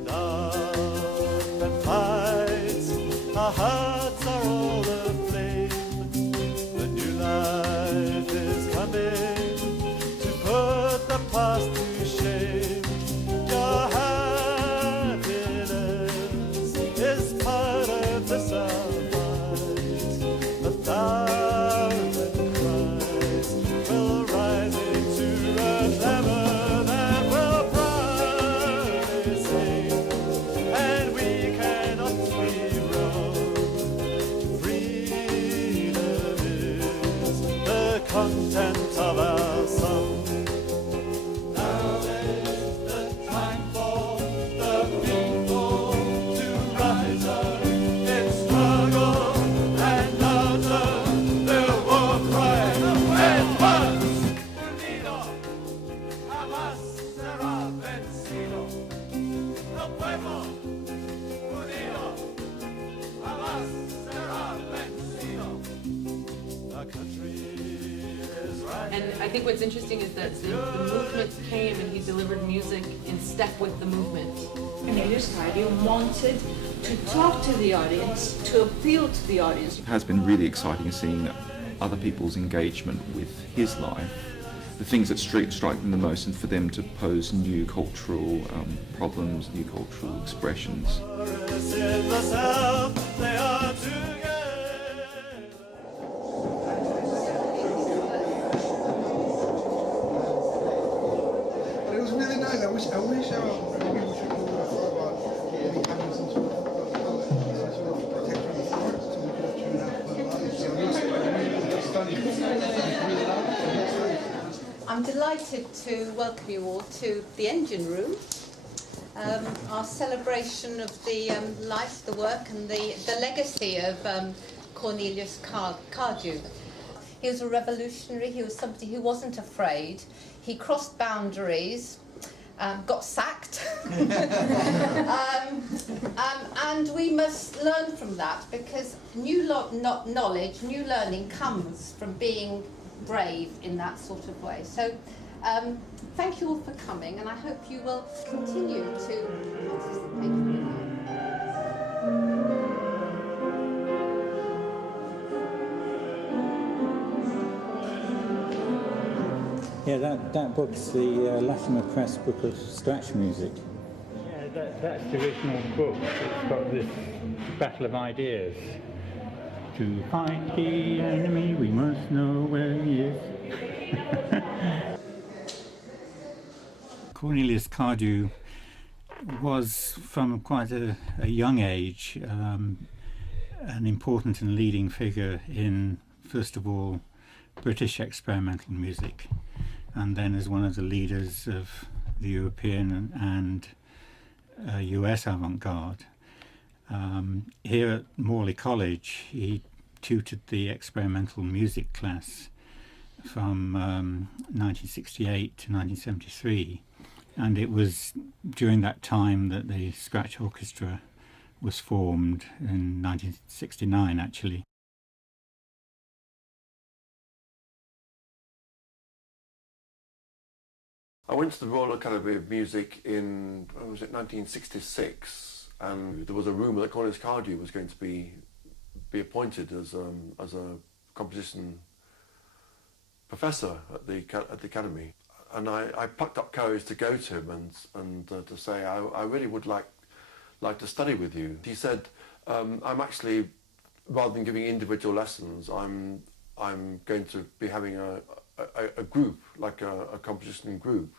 And up fights, our hearts are all aflame. The new life is coming to put the past to shame. Your happiness is part of the sunlight. A thousand cries will rise into a clamor that will proudly sing, and we cannot be wrong. Freedom is the content of our song. Now is the time for the people to rise up in struggle and louder their war cry. And once unido, jamás será vencido. El pueblo unido, jamás será vencido. The country is rising. And I think what's interesting is that the movement came and he delivered music in step with the movement. Cornelius Cardew wanted to talk to the audience, to appeal to the audience. It has been really exciting seeing other people's engagement with his life, the things that strike them the most, and for them to pose new cultural problems, new cultural expressions. In the south, they are together. But it was really nice. I wish maybe we should go about maybe having some sort of protection of the forest so we could have turned out the audience. So it was really stunning. Really loud. I'm delighted to welcome you all to the engine room, our celebration of the life, the work and the legacy of Cornelius Cardew. He was a revolutionary, he was somebody who wasn't afraid, he crossed boundaries, got sacked, and we must learn from that, because new knowledge, new learning comes from being brave in that sort of way. So thank you all for coming, and I hope you will continue to participate. Yeah, that book's the Latimer Press book of scratch music. Yeah, that's the original book. It's got this battle of ideas. To fight the enemy, we must know where he is. Cornelius Cardew was, from quite a young age, an important and leading figure in, first of all, British experimental music, and then as one of the leaders of the European and US avant-garde. Here at Morley College, he tutored the experimental music class from 1968 to 1973, and it was during that time that the Scratch Orchestra was formed in 1969 actually. I went to the Royal Academy of Music in, when was it, 1966, and there was a rumour that Cornelius Cardew was going to be appointed as a composition professor at the Academy. And I plucked up courage to go to him and to say, I really would like to study with you. He said, I'm actually, rather than giving individual lessons, I'm going to be having a group, like a composition group.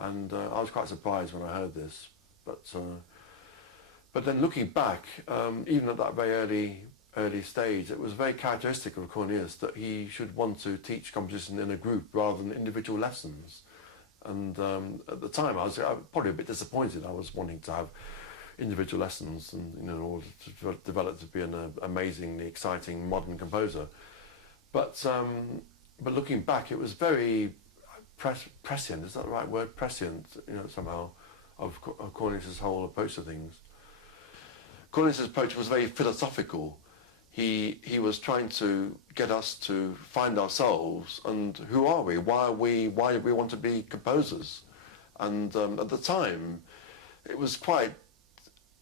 And I was quite surprised when I heard this. But then looking back, even at that very early stage, it was very characteristic of Cornelius that he should want to teach composition in a group rather than individual lessons. And at the time, I was probably a bit disappointed. I was wanting to have individual lessons, and in order to develop to be an amazingly exciting modern composer. But looking back, it was very prescient. Is that the right word? Prescient, somehow, of Cornelius's whole approach to things. Cornelius's approach was very philosophical. He was trying to get us to find ourselves and who are we? Why do we want to be composers? And at the time, it was quite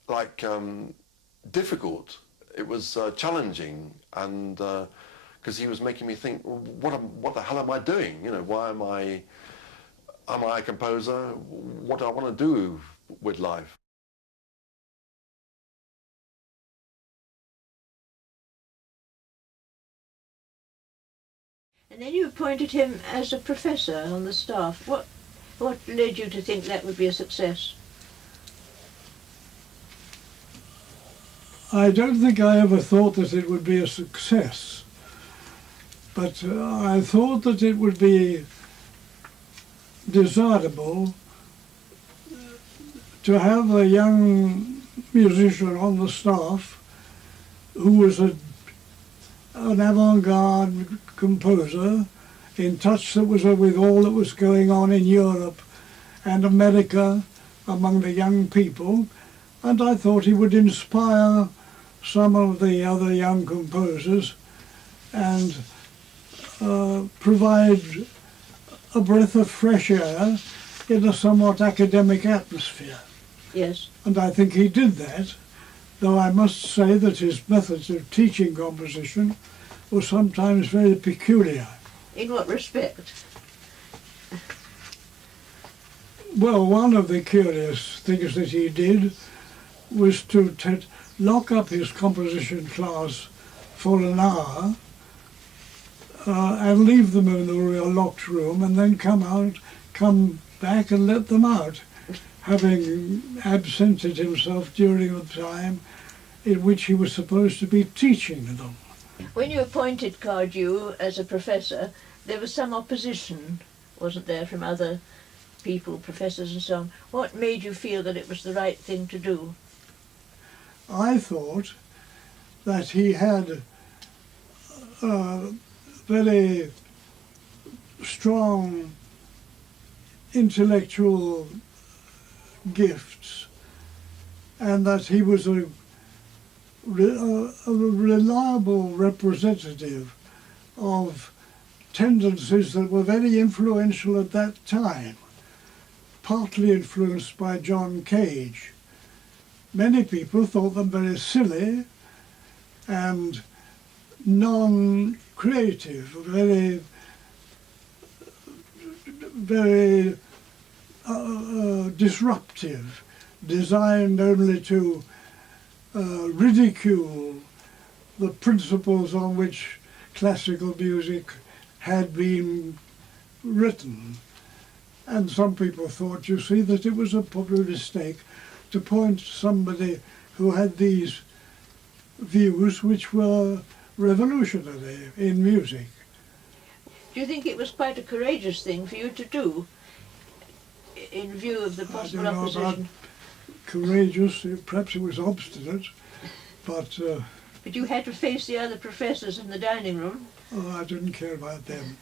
like difficult. It was challenging, and because he was making me think, well, what the hell am I doing? You know, why am I a composer? What do I want to do with life? And then you appointed him as a professor on the staff. What led you to think that would be a success? I don't think I ever thought that it would be a success, but I thought that it would be desirable to have a young musician on the staff who was an avant-garde composer in touch with all that was going on in Europe and America among the young people, and I thought he would inspire some of the other young composers and provide a breath of fresh air in a somewhat academic atmosphere. Yes. And I think he did that, though I must say that his methods of teaching composition were sometimes very peculiar. In what respect? Well, one of the curious things that he did was to lock up his composition class for an hour and leave them in a locked room, and then come back and let them out, having absented himself during the time in which he was supposed to be teaching them. When you appointed Cardew as a professor, there was some opposition, wasn't there, from other people, professors and so on. What made you feel that it was the right thing to do? I thought that he had very strong intellectual gifts, and that he was a reliable representative of tendencies that were very influential at that time, partly influenced by John Cage. Many people thought them very silly and non-creative, very disruptive, designed only to ridicule the principles on which classical music had been written. And some people thought, you see, that it was a popular mistake to point to somebody who had these views which were revolutionary in music. Do you think it was quite a courageous thing for you to do, in view of the possible I don't know opposition? about courageous, perhaps it was obstinate, but But you had to face the other professors in the dining room. I didn't care about them.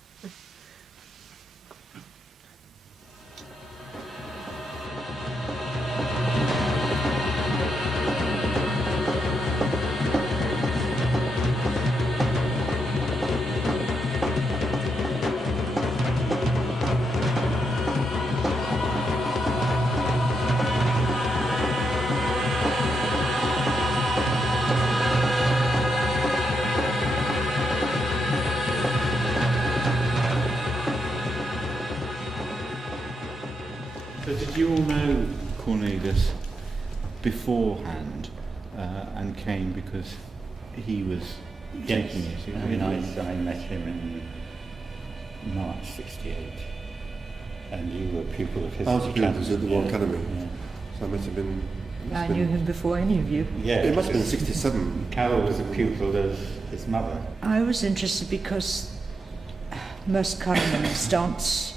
So did you all know Cornelius beforehand and came because he was Yes, making it? I mean, I met him in March '68, and you were a pupil of his. I was a pupil at the Royal Academy, Yeah. so I must have been. I knew him before any of you. Yeah, It must have been because '67. Carol was a pupil of his mother. I was interested because Merce Cunningham,'s dance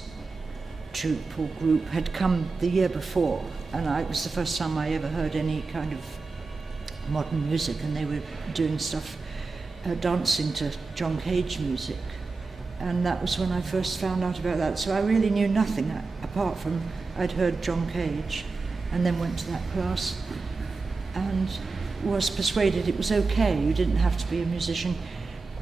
troupe or group had come the year before, and it was the first time I ever heard any kind of modern music, and they were doing stuff, dancing to John Cage music, and that was when I first found out about that. So I really knew nothing apart from I'd heard John Cage, and then went to that class and was persuaded it was okay. You didn't have to be a musician,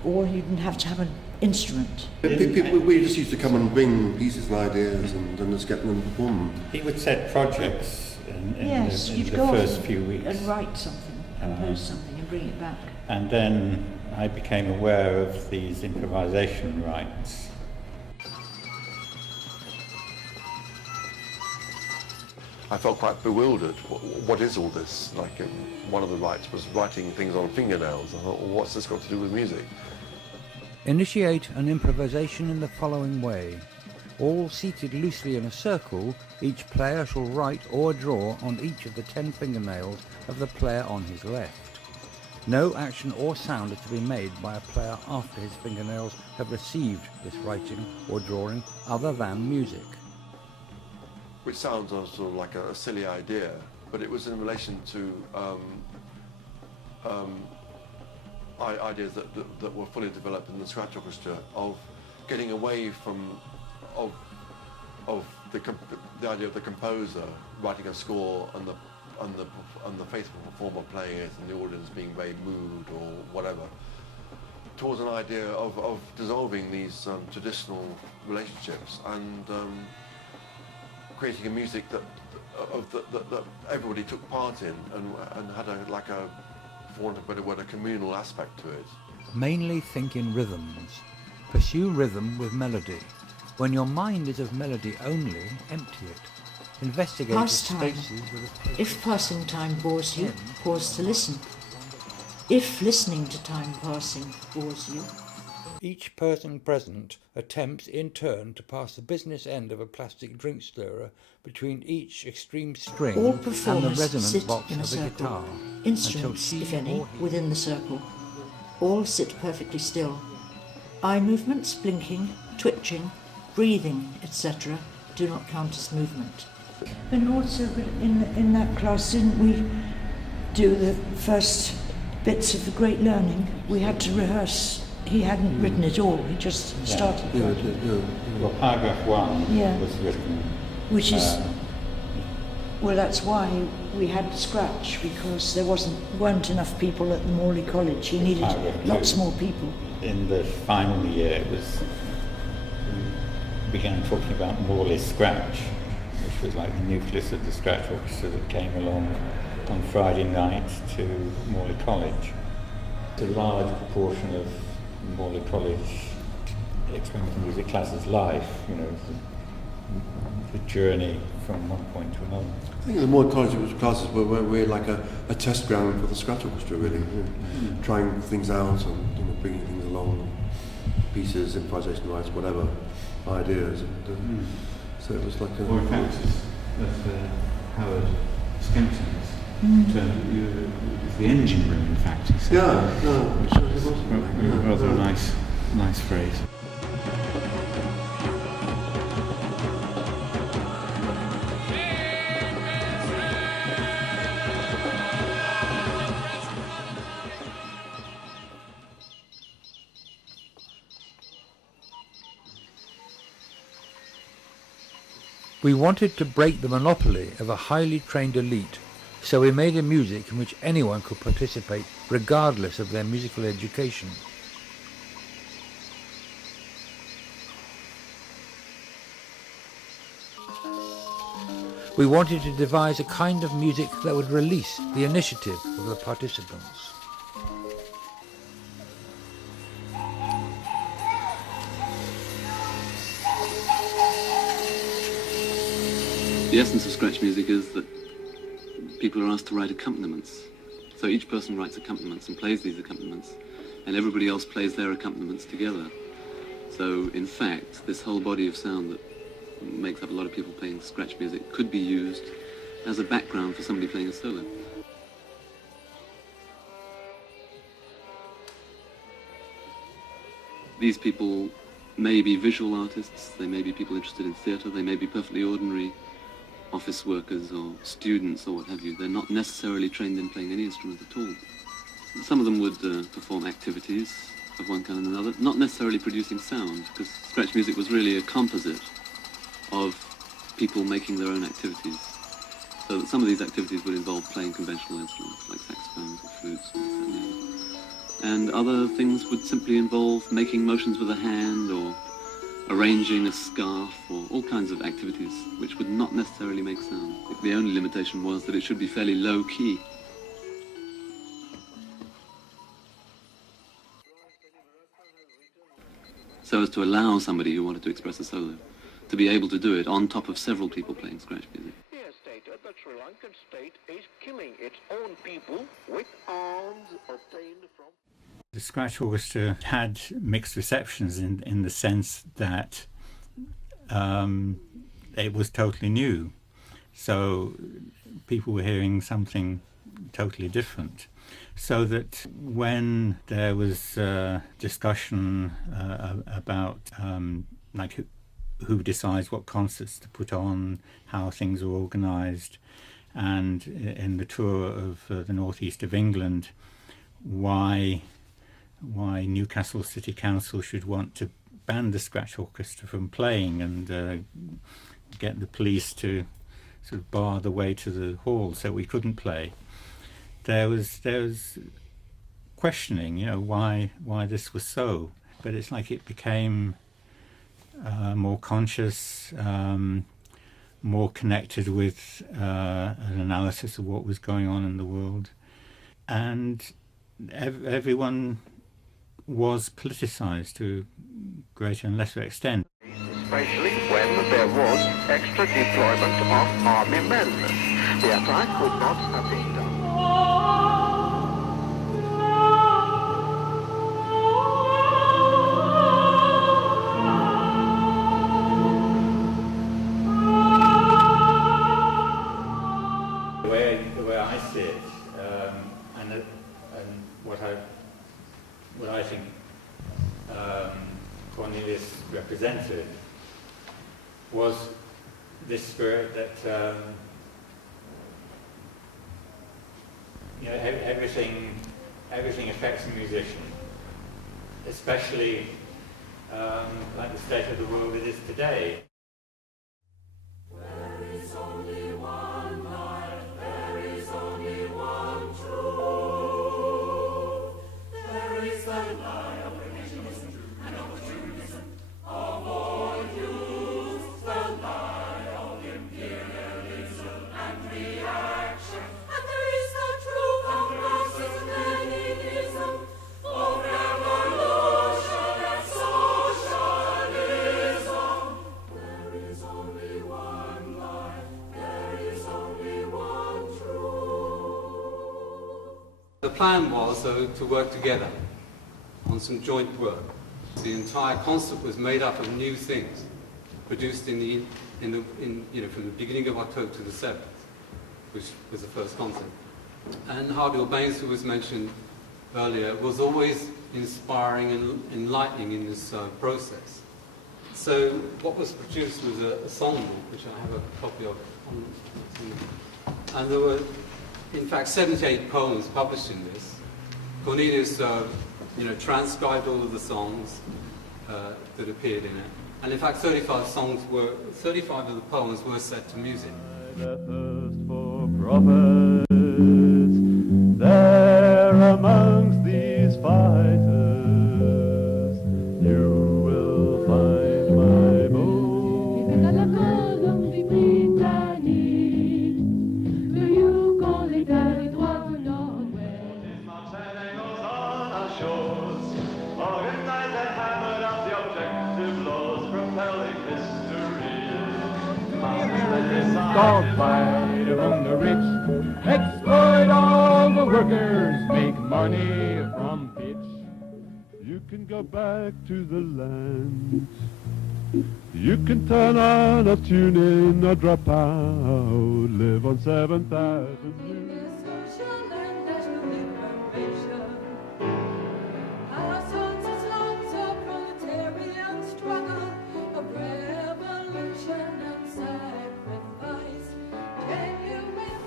or you didn't have to have an instrument. We just used to come and bring pieces and ideas and just get them performed. He would set projects, and Yes, in you'd the go first off few weeks. and write something, compose something and bring it back. And then I became aware of these improvisation rights. I felt quite bewildered. What is all this? Like one of the rights was writing things on fingernails. I thought, well, what's this got to do with music? Initiate an improvisation in the following way. All seated loosely in a circle, each player shall write or draw on each of the 10 fingernails of the player on his left. No action or sound is to be made by a player after his fingernails have received this writing or drawing other than music. Which sounds sort of like a silly idea, but it was in relation to ideas that were fully developed in the scratch orchestra of getting away from the idea of the composer writing a score and the faithful performer playing it and the audience being very moved or whatever, towards an idea of dissolving these traditional relationships and creating a music that everybody took part in and had for want of a better word, a communal aspect to it. Mainly think in rhythms. Pursue rhythm with melody. When your mind is of melody only, empty it. Investigate Pass the time. spaces with a If passing time bores you, pause to listen. If listening to time passing bores you, Each person present attempts in turn to pass the business end of a plastic drink stirrer between each extreme string all and the performers resonant sit box in a of the circle. guitar. Instruments, until she if any, or he within the circle. All sit perfectly still. Eye movements, blinking, twitching, breathing, etc. do not count as movement. And also in that class, didn't we do the first bits of the Great Learning? We had to rehearse. He hadn't written it all, he just started writing. Well, paragraph 1 Yeah. was written. Which is, well, that's why we had scratch, because there weren't enough people at the Morley College. He needed Paragraph lots 2. more people. In the final year, we began talking about Morley Scratch, which was like the nucleus of the scratch orchestra that came along on Friday night to Morley College. It's a large proportion of Morley College experimental music classes' life, the journey from one point to another. I think the more college classes were like a test ground for the scratch orchestra, really. Trying things out and bringing things along, pieces, improvisation rights, whatever, ideas. And, so it was like a... Or in fact, as Howard Skempton's term, it's the engine room, in fact, he said. It was. Rather a nice phrase. We wanted to break the monopoly of a highly trained elite, so we made a music in which anyone could participate regardless of their musical education. We wanted to devise a kind of music that would release the initiative of the participants. The essence of scratch music is that people are asked to write accompaniments. So each person writes accompaniments and plays these accompaniments, and everybody else plays their accompaniments together. So in fact, this whole body of sound that makes up a lot of people playing scratch music could be used as a background for somebody playing a solo. These people may be visual artists, they may be people interested in theatre, they may be perfectly ordinary office workers or students or what have you. They're not necessarily trained in playing any instrument at all. Some of them would perform activities of one kind and another, not necessarily producing sound, because scratch music was really a composite of people making their own activities. So that some of these activities would involve playing conventional instruments like saxophones or flutes and that. And other things would simply involve making motions with a hand or arranging a scarf, or all kinds of activities which would not necessarily make sound. The only limitation was that it should be fairly low key. So as to allow somebody who wanted to express a solo to be able to do it on top of several people playing scratch music. He has stated that Sri Lankan state is killing its own people with arms obtained from... The Scratch Orchestra had mixed receptions in the sense that it was totally new. So people were hearing something totally different. So that when there was discussion about like who decides what concerts to put on, how things are organised, and in the tour of the northeast of England, why Newcastle City Council should want to ban the Scratch Orchestra from playing and get the police to sort of bar the way to the hall so we couldn't play. There was questioning, you know, why this was so, but it's like it became more conscious, more connected with an analysis of what was going on in the world, and everyone was politicized to greater and lesser extent. Especially when there was extra deployment of army men. The attack could not have been done. The way I see it, and what I think Cornelius represented was this spirit that you know, everything affects a musician, especially like the state of the world it is today. There is only one life, there is only one truth. There is the lie of revisionism and opportunism of all youth, the lie of imperialism and reaction. And there is the truth of Marxism-Leninism, of revolution and socialism. There is only one life, there is only one truth. The plan was, though, to work together on some joint work. The entire concert was made up of new things, produced from the beginning of October to the 7th, which was the first concert. And Hardy Albans, who was mentioned earlier, was always inspiring and enlightening in this process. So what was produced was a songbook, which I have a copy of. And there were, in fact, 78 poems published in this. Cornelius transcribed all of the songs that appeared in it. And in fact, 35 of the poems were set to music. The thirst for profits, there amongst these fighters, you will find my boat. Dans la Colombie britannique, le Yukon, les territoires du Nord-Ouest. On our shores, organized and hammered out the objective laws propelling history. Dogfight among the rich, exploit all the workers, make money from pitch. You can go back to the land. You can turn on or tune in or drop out. Live on 7th Avenue. Social and national liberation. Our sons is lots of proletarian struggle, of revolution and sacrifice. Can you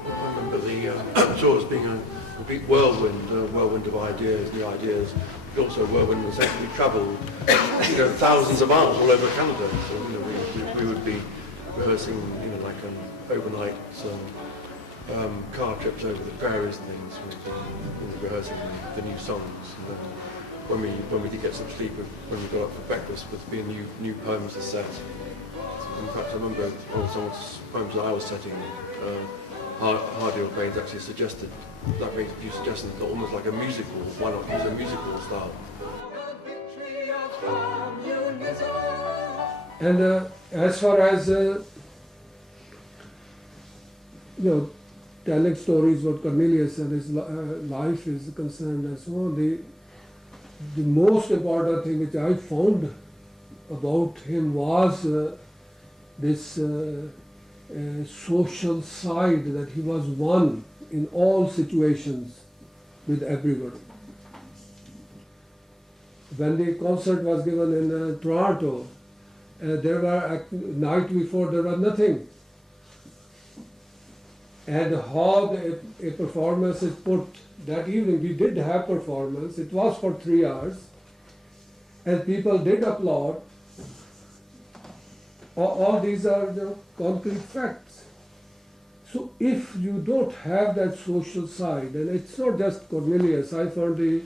I remember the tour as being a complete whirlwind of ideas, new ideas. But also a whirlwind in the sense we travelled, thousands of miles all over Canada. So we would be rehearsing, like overnight car trips over the prairies and things, rehearsing the new songs. And when we did get some sleep, when we got up for breakfast, with being new poems are set. In fact, I remember someone's poems that I was setting, Hardy or Baines actually suggested, that made a few suggestions, that almost like a musical, why not use a musical style? And as far as telling stories about Cornelius and his life is concerned and so on, the most important thing which I found about him was this social side, that he was one in all situations with everybody. When the concert was given in Toronto, there were night before there was nothing, and how a performance is put that evening. We did have performance. It was for 3 hours, and people did applaud. All these are concrete facts. So if you don't have that social side, and it's not just Cornelius, I found the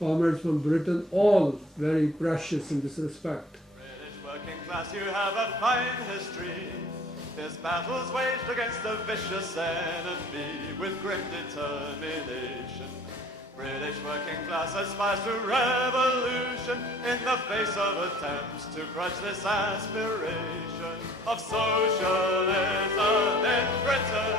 comrades from Britain all very precious in this respect. British working class, you have a fine history. There's battles waged against a vicious enemy with grim determination. British working class aspires to revolution in the face of attempts to crush this aspiration of socialism in Britain.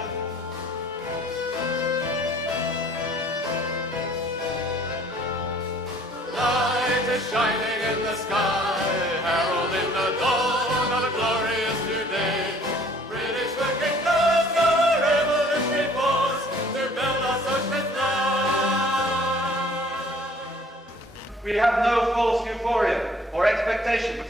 Light is shining in the sky, heralding the dawn of a glorious new day. British working class, your revolutionary force to build our socialist life. We have no false euphoria or expectations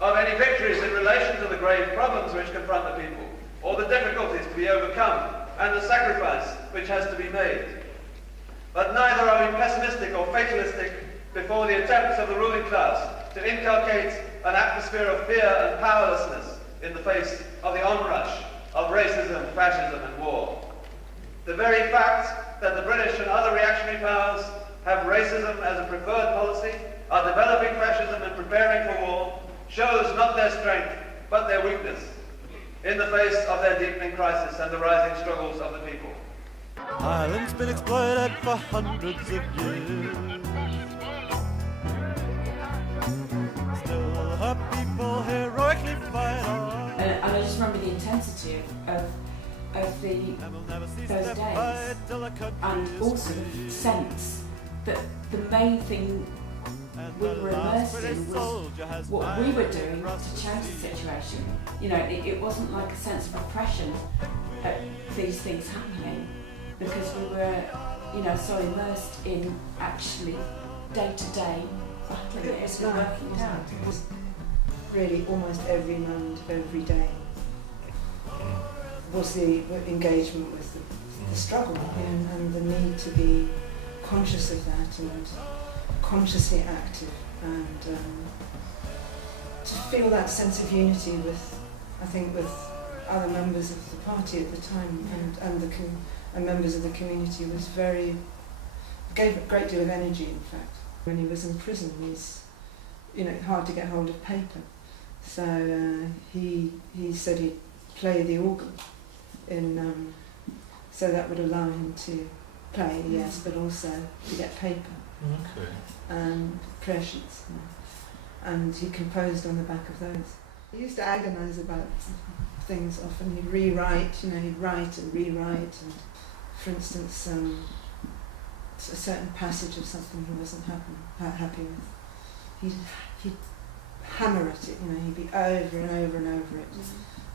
of any victories in relation to the grave problems which confront the people, or the difficulties to be overcome, and the sacrifice which has to be made. But neither are we pessimistic or fatalistic before the attempts of the ruling class to inculcate an atmosphere of fear and powerlessness in the face of the onrush of racism, fascism and war. The very fact that the British and other reactionary powers have racism as a preferred policy, are developing fascism and preparing for war, shows not their strength but their weakness in the face of their deepening crisis and the rising struggles of the people. Ireland's been exploited for hundreds of years. Still her people heroically fight on. And I just remember the intensity of those days, and also the sense that the main thing we were immersed in was what we were doing to change the situation. You know, it wasn't like a sense of oppression at these things happening, because we were, so immersed in actually day-to-day battling it and working it out. It was really almost every moment of every day was the engagement with the struggle, and the need to be conscious of that and consciously active, and to feel that sense of unity with other members of the party at the time, and members of the community gave a great deal of energy. In fact, when he was in prison, he's hard to get hold of paper, so he said he'd play the organ so that would allow him to play, yes, but also to get paper. Okay. Prayer sheets, and he composed on the back of those. He used to agonise about things often. He'd rewrite, he'd write and rewrite, and for instance, a certain passage of something he wasn't happy with, he'd hammer at it, he'd be over and over and over it,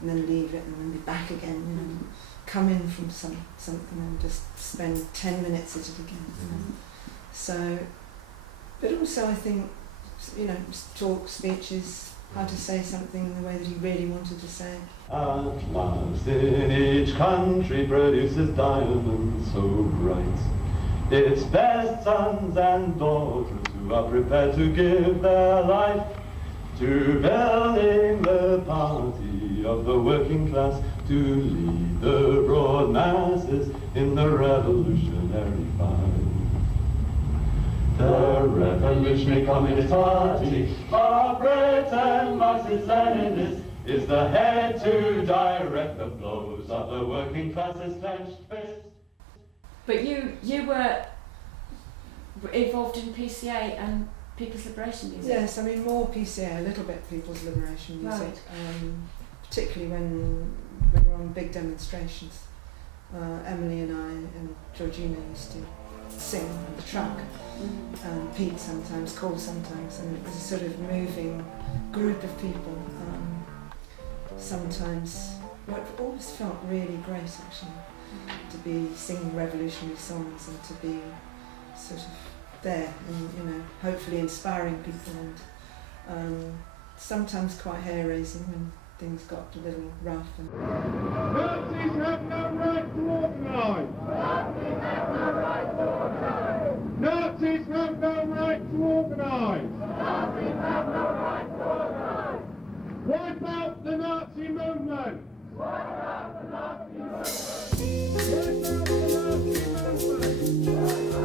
and then leave it, and then be back again, come in from something and just spend 10 minutes at it again. So, but also I think, talk, speeches, how to say something in the way that he really wanted to say. At last in each country produces diamonds so bright, its best sons and daughters who are prepared to give their life to building the party of the working class, to lead the broad masses in the revolutionary fight. The Revolutionary Communist Party of Britain, Marxist-Leninist, is the head to direct the blows of the working class's clenched fist. But you were involved in PCA and People's Liberation Music? Yes, I mean more PCA, a little bit People's Liberation Music, Right. Particularly when we were on big demonstrations. Emily and I and Georgina used to sing on the truck, and Pete sometimes, Cole sometimes, and it was a sort of moving group of people. Sometimes, well, it always felt really great actually, to be singing revolutionary songs and to be sort of there and, you know, hopefully inspiring people, and sometimes quite hair-raising when things got a little rough. Nazis have no right to organise! Nazis have no right to organise! Nazis have no right to organise! Nazis have no right to organise! Wipe out the Nazi movement! Wipe out the Nazi movement! Wipe out the Nazi movement!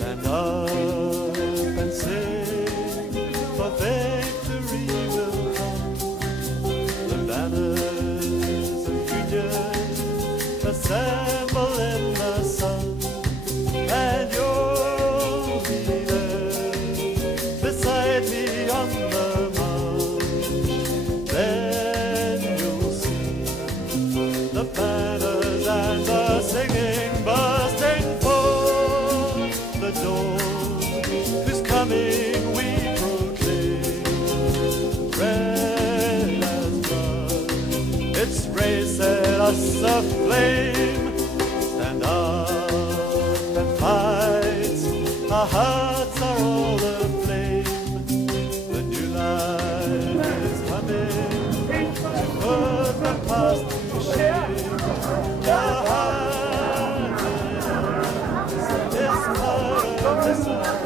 Stand up and sing, for victory will come. The banners of union assemble in the sun, and you'll be there beside me on the march. Then you'll see the banners and the singing bursting forth the dawn, whose coming we proclaim. Red as blood, its rays set us aflame. Stand up and fight, our hearts are all aflame. The new life is coming to put the past to shame. The happiness is part of this life.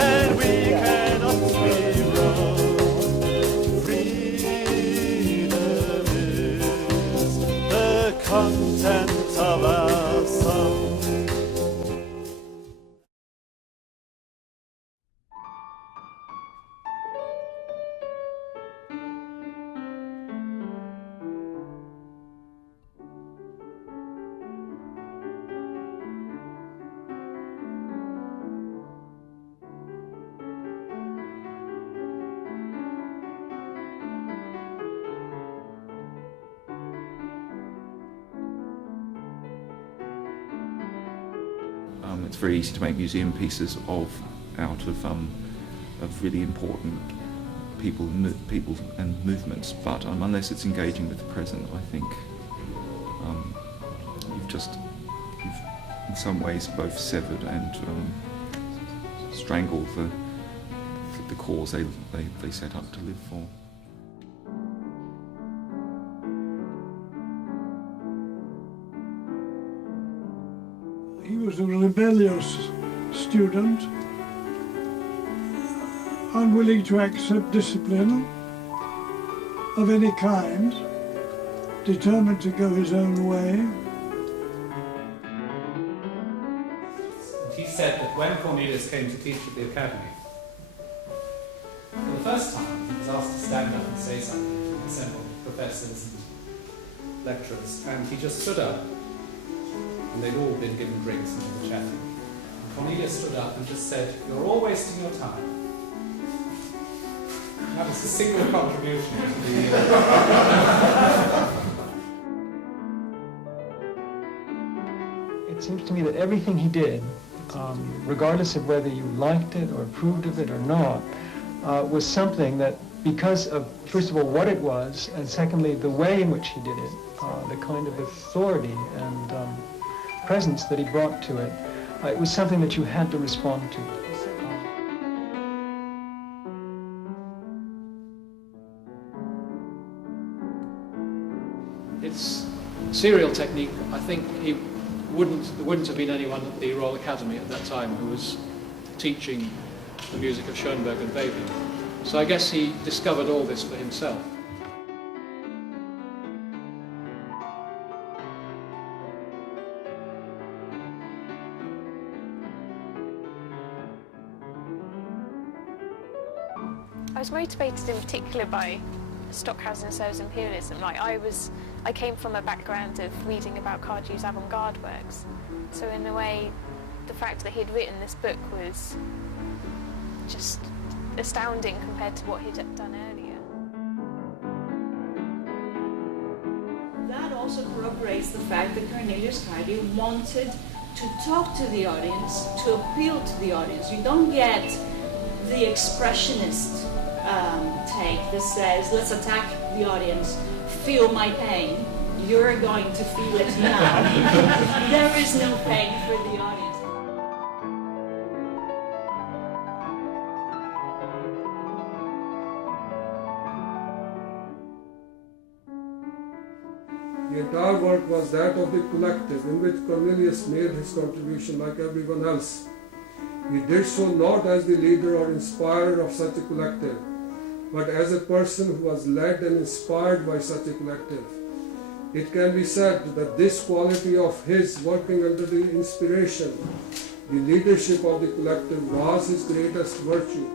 And we cannot be wrong. Freedom is the content of our song. It's very easy to make museum pieces out of really important people and movements, but unless it's engaging with the present, I think you've in some ways both severed and strangled the cause they set up to live for. He was a rebellious student, unwilling to accept discipline of any kind, determined to go his own way. He said that when Cornelius came to teach at the academy, for the first time he was asked to stand up and say something to the assembled professors and lecturers, and he just stood up. And they'd all been given drinks and were chatting. And Cornelius stood up and just said, "You're all wasting your time." That was the single contribution to the... It seems to me that everything he did, regardless of whether you liked it or approved of it or not, was something that, because of, first of all, what it was, and secondly, the way in which he did it, the kind of authority and presence that he brought to it, it was something that you had to respond to. It's serial technique, I think there wouldn't have been anyone at the Royal Academy at that time who was teaching the music of Schoenberg and Webern. So I guess he discovered all this for himself. I was motivated in particular by Stockhausen and Serve's imperialism. I came from a background of reading about Cardew's avant-garde works. So in a way, the fact that he'd written this book was just astounding compared to what he'd done earlier. That also corroborates the fact that Cornelius Cardew wanted to talk to the audience, to appeal to the audience. You don't get the expressionist take that says, let's attack the audience, feel my pain. You're going to feel it now. There is no pain for the audience. The entire work was that of the collective, in which Cornelius made his contribution like everyone else. He did so not as the leader or inspirer of such a collective, but as a person who was led and inspired by such a collective. It can be said that this quality of his, working under the inspiration, the leadership of the collective, was his greatest virtue.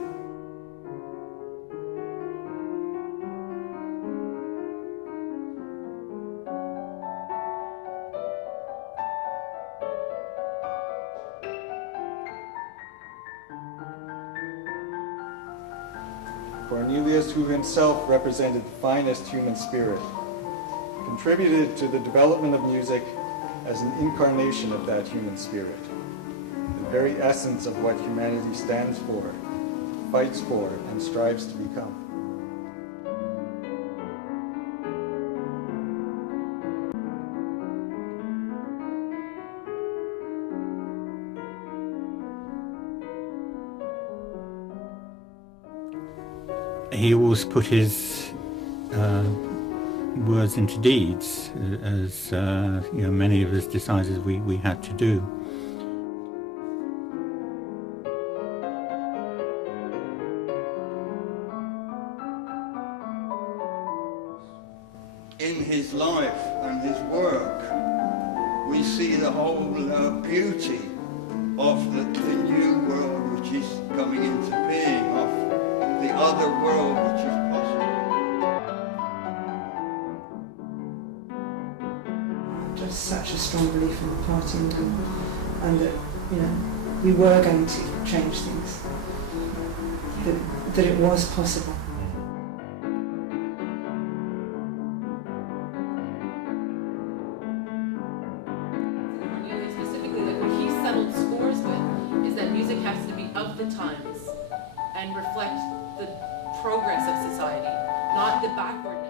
Cornelius, who himself represented the finest human spirit, contributed to the development of music as an incarnation of that human spirit, the very essence of what humanity stands for, fights for, and strives to become. He always put his words into deeds, as many of us decided we had to do. In his life and his work, we see the whole beauty of the new world which is coming into being, of the other world which is possible. Just such a strong belief in the party and that, we were going to change things, that it was possible. Specifically, like what he settled scores with is that music has to be of the times and reflect the progress of society, not the backwardness.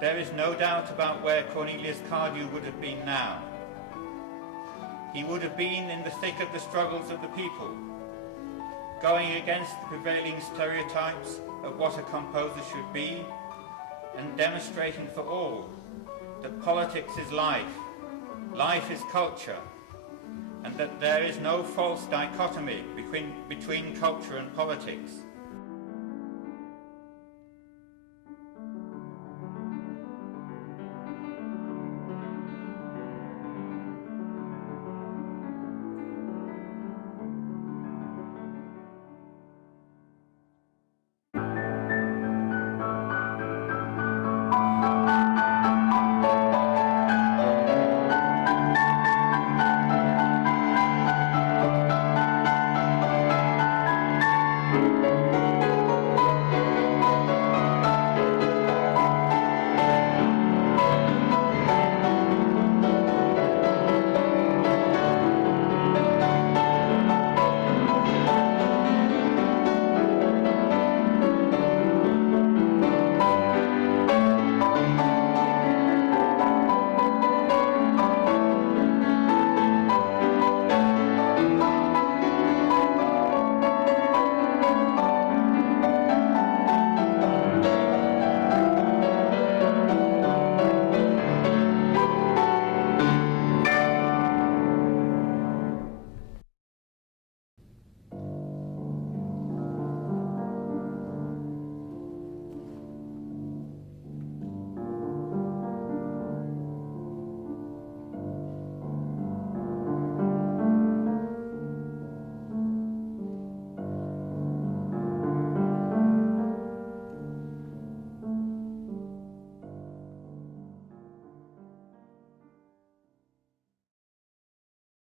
There is no doubt about where Cornelius Cardew would have been now. He would have been in the thick of the struggles of the people, going against the prevailing stereotypes of what a composer should be, and demonstrating for all that politics is life, life is culture, and that there is no false dichotomy between culture and politics.